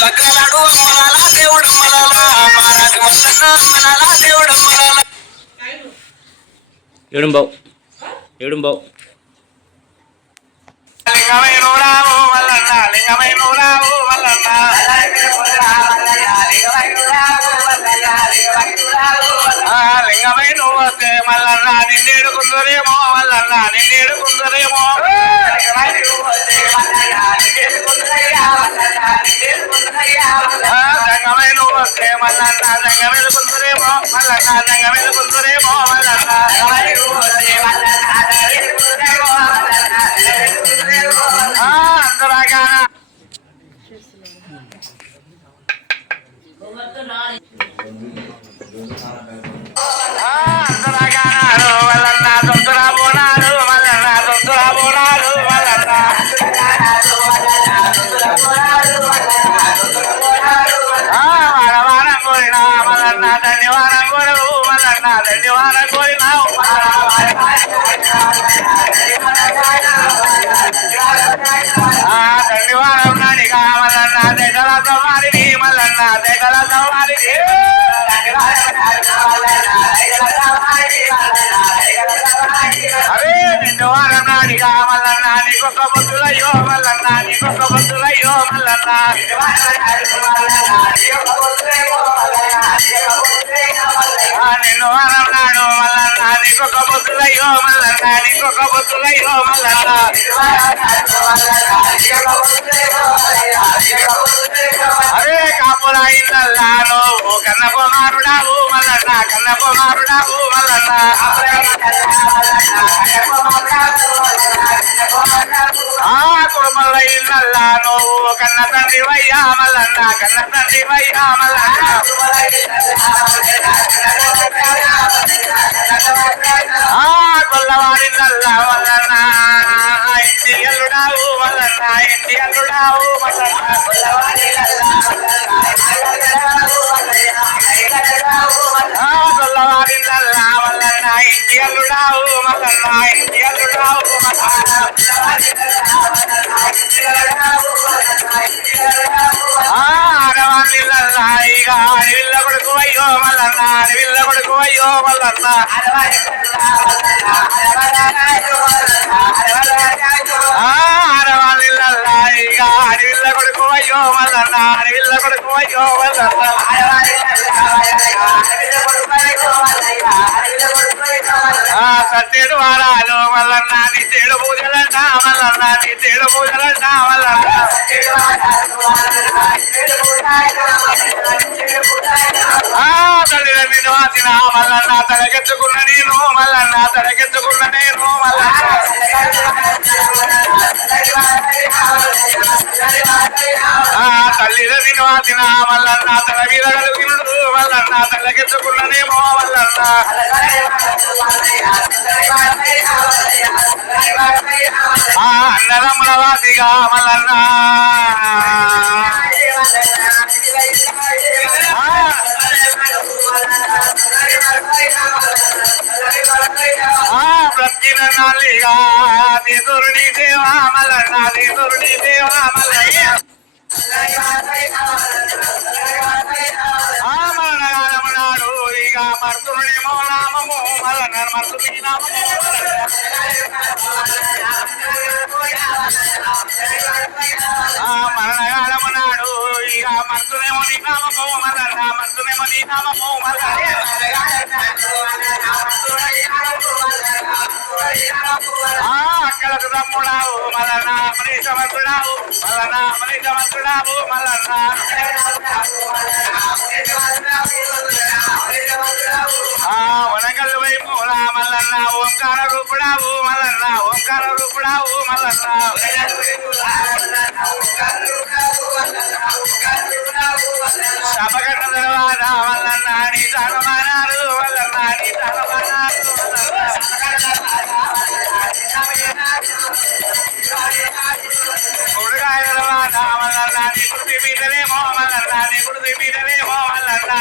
లగ్గాలాడు అమ్మలాలా దేవుడు అమ్మలాలా మహారాజు మల్లన్న అమ్మలాలా దేవుడు అమ్మలాలా ఏడుంబావు ఏడుంబావు లింగమైన రావు మల్లన్న లింగమైన రావు మల్లన్న లింగమైన వస్తే మల్లన్న నిన్నేడుకుందరేమో మల్లన్న నిన్నేడుకుందరేమో రంగమైన వస్తే మల్లన్న రంగ వెలుకుందరేమో మల్లన్న రంగ వెలుకుందరేమో మల్లన్న అందరాగాన అందరాగానారు మల్లన్న తొందర పోనారు మల్లన్న తొందర పోనారు మల్లన్న వారం కోరినా మల్లన్న దండివారం కోరవు మల్లన్న దండివారం కోరినావు దండివారం నాడిగా మల్లన్న దగ్గర సవారిని మల్లన్న దగ్గర సవారిని అరే దండివారం నాడిగా మల్లన్న నీకొక్క బొద్దులయ్యో మల్లన్న నీకొక్క బొద్దులయ్యో మల్లన్న నిన్ను వారం నాడు మల్లన్న నీకొక్క బొద్దులయ్యో మల్లన్న నీకొక్క బొద్దులయ్యో మల్లన్న అరే కాపుల ఇళ్ళల్లాను కన్న కుమారుడావు మల్లన్న కన్న కుమారుడావు మల్లన్న కుటుంబాల ఇళ్ళల్లాను కన్న తండ్రి వయ్యా మల్లన్న కన్న తండ్రి వయ్యా మల్లన్న కొల్లవారిళ్ళల్లా మల్లన్న ఇంటి అల్లుడావు మల్లన్న ఇంటి అల్లుడావు మల్లన్న కొల్లవారిళ్ళల్లా మల్లన్న ఇంటి అల్లుడావు మల్లన్న ఇంటి అల్లుడావు ఆడవాళ్ళిళ్ళల్లా ఇక అడవిల్ల కొడుకు అయ్యో మల్లన్న అడవిల్ల కొడుకు అయ్యో మల్లన్న ఆడవాళ్ళిళ్ళల్లా ఇక అడవిల్ల కొడుకు అయ్యో మల్లన్న అడవిల్ల కొడుకు అయ్యో మల్లన్న సత్యేడు వారాలు మల్లన్న నీ తేడు పూజలంట మల్లన్న నీ తేడు పూజలంట మల్లన్న తల్లిద నిన్ను వాసిన మల్లన్న తలకెత్తుకున్న నేను మల్లన్న తలకెత్తుకున్న నేను మల్లన్న తల్లిద నిన్ను వాసిన మల్లన్న తల మీద కలిగినడు మల్లన్న తలకెత్తుకున్ననేమో మల్లన్న అన్నదమ్ముల వాసిగా మల్లన్న బ్రతికిన నాలిగా దేవుని దేవా మల్లన్న దేవుని దేవా మల్లయ్య మరణగానమునాడు ఇక మర్తునేమో నామము మల్లన్న మర్తుని నామము మరణగానమునాడు ఇక మర్తునేమో నీ నామము మల్లన్న మర్తునేమో నీ నామము మల్లన్న అక్కలకు తమ్ముడావు మల్లన్న మనీషమంతుడావు మల్లన్న మనీషమంతుడావు మల్లన్న వనగల్లు వైపు మల్లన్న ఓంకార రూపుడావు మల్లన్న ఓంకార రూపుడావు మల్లన్న సభగట్ట తర్వాత మల్లన్న నీ సన్మానాలు మల్లన్న నీ సన్మానాలు కొడుగాయ తర్వాత మల్లన్న నీ కుర్తి మీదనేమో మల్లన్న నీ కుర్తి మీదనేమో మల్లన్న